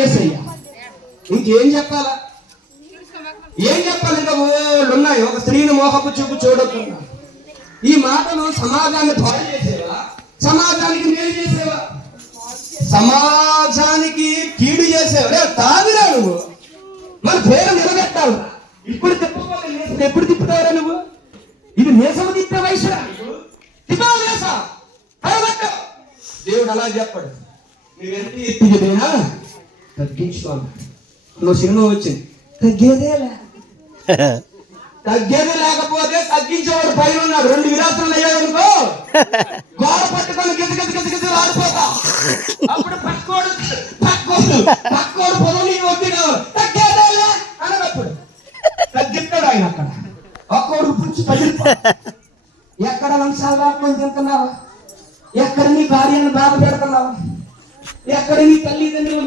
యేసయ్య. ఇంకేం చెప్పాలా? ఏం చెప్పాలి? ఇంకా వాళ్ళు ఉన్నాయి. ఒక స్త్రీని మోహపు చూపు చూడకుండా. ఈ మాటలు సమాజాన్ని పాడు చేసేవా, సమాజానికి మేలు చేసేవా? సమాజానికి కీడు చేసేవా? తాగురా నువ్వు, మన పేరు నిలబెట్టావు. ఇప్పుడు తిప్పకపోతే ఎప్పుడు తిప్పుతావురా నువ్వు? ఇది నేసము తిప్పే వయసు. దేవుడు అలా చెప్పాడు, నువ్వెంత ఎత్తిదినా తగ్గించుకోవాలి. నువ్వు సినిమా వచ్చింది, తగ్గేదే లేకపోతే తగ్గించేవాడు పైన ఉన్నాడు. 2 విరాసనాలు అయ్యాయనుకో, గోడ పట్టుకొని గిజ ఆడిపోతా. అప్పుడు పక్కోడు పొలం వద్దు తగ్గేదేలే అనప్పుడు తగ్గిస్తాడు ఆయన. అక్కడ ఒక్కోడు పుచ్చి తగ్గిపో. ఎక్కడ వంశాలు రాకుండా తింటున్నావా? ఎక్కడ నీ భార్యను బాధ పెడుతున్నావా? ఎక్కడ నీ తల్లిదండ్రులు